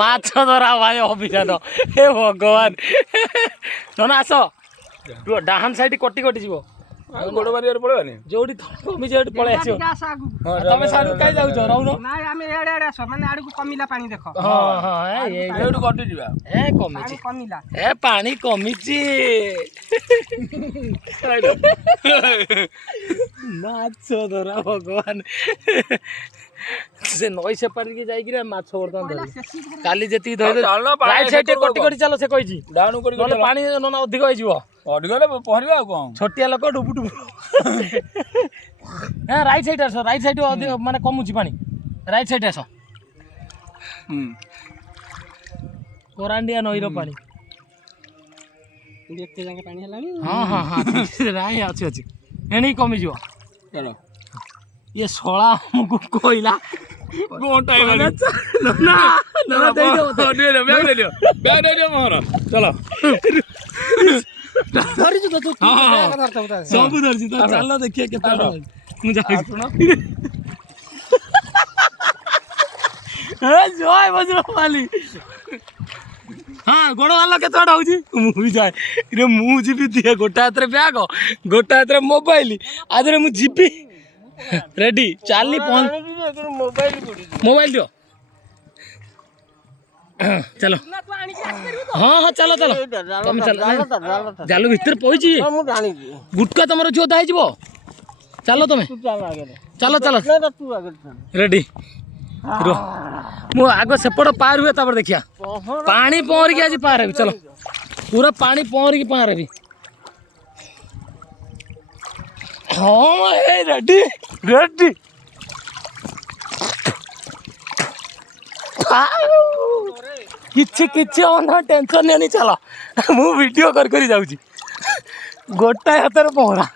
ମାଛ ଧରା ଭାଇ ଅଭିଯାନ ହେ ଭଗବାନ। ନନା ଆସ ଡାହାଣ ସାଇଡ୍ କଟି କଟି ଯିବ ଗୋଡ଼ ବାରିଆରେ ପଳେଇବାନି ଯୋଉଠି କମିଛି ସେଇଠି ପଳେଇ ଆସିବ। ତମେ ସାଡୁ କାଇଁ ଯାଉଛ ରହୁନ? ନାଇଁ ଆମେ ଏଆଡେ ଆଡେ ଆସ ମାନେ ଆଡକୁ କମିଲା ପାଣି ଦେଖ। ହଁ ହଁ ଏଇଠୁ କଟିଯିବା। ଏ କମିଛି କମିଲା ଏ ପାଣି କମିଛି। ମାଛ ଧରା ଭଗବାନ। ସେ ନଈ ସେପାଟିକି ଯାଇକିରି ମାଛ ବର୍ତ୍ତମାନ ଧରିବୁ। କାଲି ଯେତିକି ଧରିଲେ ରାଇଟ୍ ସାଇଡ୍ କଟି କଟି ଚାଲ ସେ କହିଛି। ନହେଲେ ପାଣି ନନା ଅଧିକ ହେଇଯିବ। ଅଧିକ ହେଲେ ପହଁରିବା ଆଉ କଣ। ଛୋଟିଆ ଲୋକ ଡୁବୁ ଡୁବୁ। ହଁ ରାଇଟ୍ ସାଇଡ୍ ଆସ ରାଇଟ୍ ସାଇଡ୍ ଅଧିକ ମାନେ କମୁଛି ପାଣି। ରାଇଟ୍ ସାଇଡ୍ ଆସ। କୋରାଣ୍ଡିଆ ନଈର ପାଣି ଏତେ ଯାକେ ପାଣି ହେଲାଣି। ହଁ ହଁ ହଁ ରାଇ ଅଛି ଅଛି ଏଣିକି କମିଯିବ। ଇଏ ଶଳା ଆମକୁ କହିଲା ଚାଲ ଧରିଛୁ ତ ତୁ ସବୁ ଧରିଛୁ ତ ଚାଲ ଦେଖିବା କେତେ ମୁଁ ଯାଉଛି। ଜୟ ବଜ୍ରପାଲି। ହଁ ଗୋଡ଼ ଭଲ କେତେ ବାଟ ହଉଛି ମୁଁ ବି ଯାଏ ରେ ମୁଁ ଯିବି ଦିଏ ଗୋଟା ହାତରେ ବ୍ୟାଗ ଗୋଟା ହାତରେ ମୋବାଇଲ ଆଧରେ ମୁଁ ଯିବି ରେଡି ଚାଲି ମୋବାଇଲ ଦିଅ ଚାଲ ହଁ ହଁ ଚାଲ ଚାଲ ତମେ ଚାଲ ଜାଲ ଭିତରେ ପଇଛି ଗୁଟକା ତମର ଝିଅ ଓଦା ହେଇଯିବ ଚାଲ ତମେ ଚାଲ ଚାଲ ରେଡି ମୁଁ ଆଗ ସେପଟ ପାର ହୁଏ ତାପରେ ଦେଖିଆ ପାଣି ପହଁରିକି ଆଜି ପାର ହେବି ଚାଲ ପୁରା ପାଣି ପହଁରିକି ପାର ହେବି। ହଁ ରେଡି ରେଡି କିଛି କିଛି ଟେନସନ ନିଅନି ଚାଲ ମୁଁ ଭିଡ଼ିଓ କରି ଯାଉଛି ଗୋଟାଏ ହାତରେ ପହଁରା।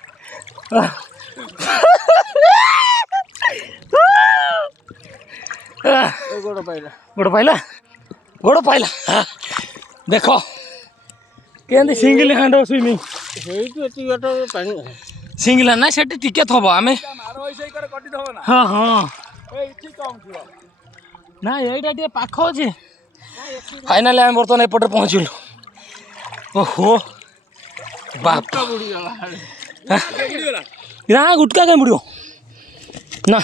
ଗୋଡ଼ ପାଇଲା ଦେଖ କେମିତି ସିଙ୍ଗଲ ହ୍ୟାଣ୍ଡ ସୁଇମିଂ ସିଙ୍ଗଲ ନା ସେଠି ଟିକେ ଥବ ଆମେ ହଁ ହଁ ନା ଏଇଟା ଟିକେ ପାଖ ଅଛି। ଫାଇନାଲି ଆମେ ବର୍ତ୍ତମାନ ଏପଟେ ପହଞ୍ଚିଲୁ। ଓହୋ ବାପ ନା ଗୁଟକା କାଇଁ ବୁଡ଼ିବ ନା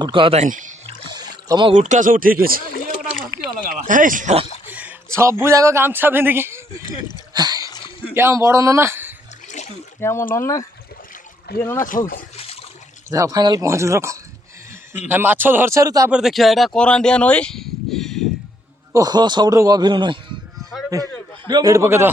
ଗୁଟକା କଥା ହେଇନି ତମ ଗୁଟକା ସବୁ ଠିକ୍ ଅଛି। ସବୁ ଯାକ ଗାମଛା ପିନ୍ଧିକି ଆମ ବଡ଼ ନନା ଆମ ନନା ଇଏ ନନା ସବୁ ଯାହା ଫାଇନାଲ ପହଞ୍ଚି ରଖ ମାଛ ଧରିସାରୁ ତାପରେ ଦେଖିବା ଏଇଟା କୋରାଣ୍ଡିଆ ନଈ। ଓହୋ ସବୁଠୁ ଗଭୀର ନଈ ଏଇଠି ପକେଇଦବା।